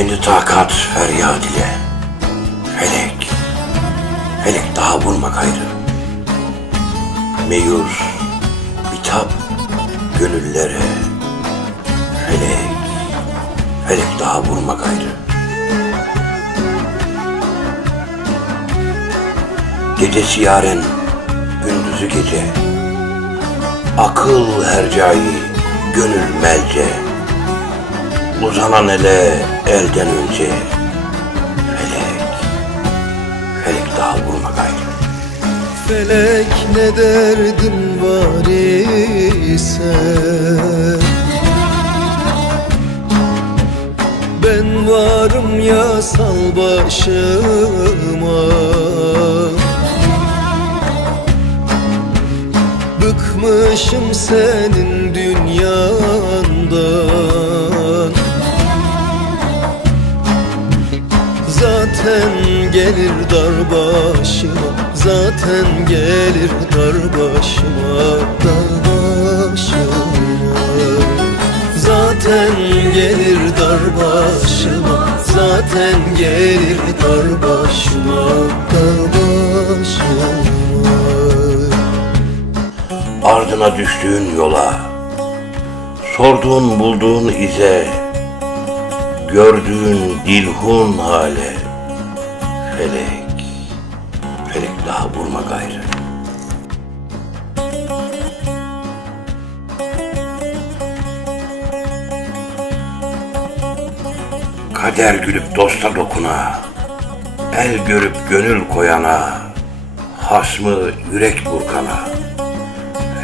kendi takat feryat ile. Felek, felek daha vurma gayrı. Meyus, bitap gönüllere. Felek, felek daha vurma gayrı. Gecesi yaren, gündüzü gece. Akıl hercai, gönül melce. Uzanan ele elden önce. Felek, felek daha vurma gayrı. Felek ne derdim var ise Ben varım ya sal başıma Bıkmışım senin dünyandan Zaten gelir dar başıma Zaten gelir dar başıma Dar başıma. Zaten gelir dar başıma Zaten gelir dar başıma Dar başıma. Ardına düştüğün yola, sorduğun bulduğun ize, gördüğün dilhun hale, Kader gülüp dosta dokuna, el görüp gönül koyana, hasmı yürek burkana,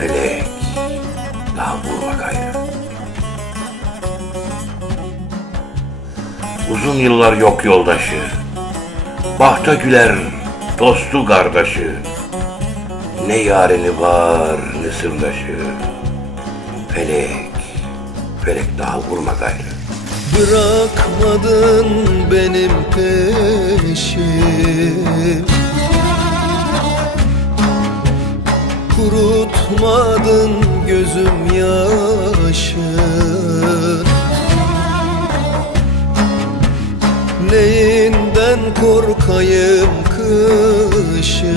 felek daha vurma gayrı. Uzun yıllar yok yoldaşı, bahta güler dostu kardeşi, ne yareni var ne sırdaşı, felek, felek daha vurma gayrı. Bırakmadın benim peşim. Kurutmadın gözüm yaşı. Neyinden korkayım kışın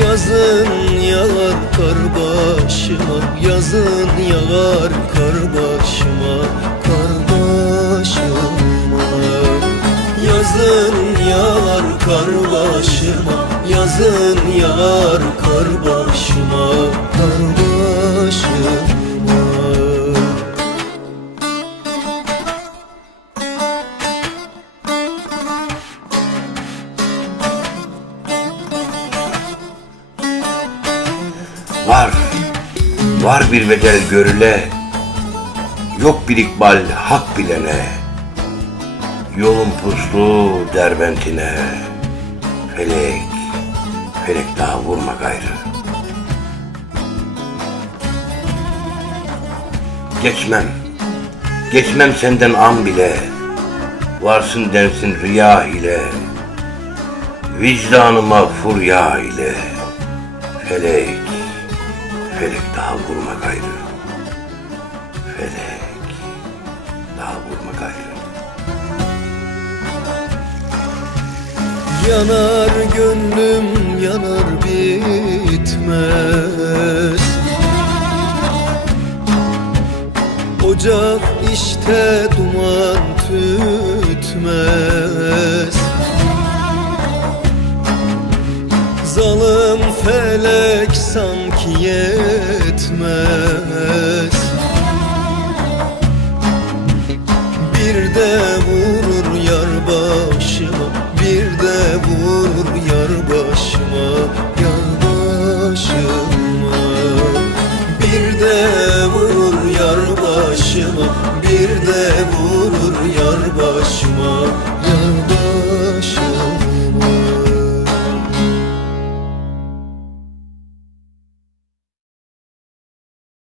Yazın yağar kar başıma Yazın yağar kar başıma Kar başıma Yazın yağar kar başıma Yazın yağar kar başıma Kar başıma Var, var bir bedel görüle, yok bir ikbal hak bilene, yolun puslu derbentine, felek, felek daha vurma gayrı. Geçmem, geçmem senden an bile, varsın densin riya ile, vicdanıma furya ile, felek, Felek daha vurma gayrı. Felek daha vurma gayrı. Yanar gönlüm yanar bitmez Ocak işte duman tütmez Zalim felek sanki yetmez. Bir de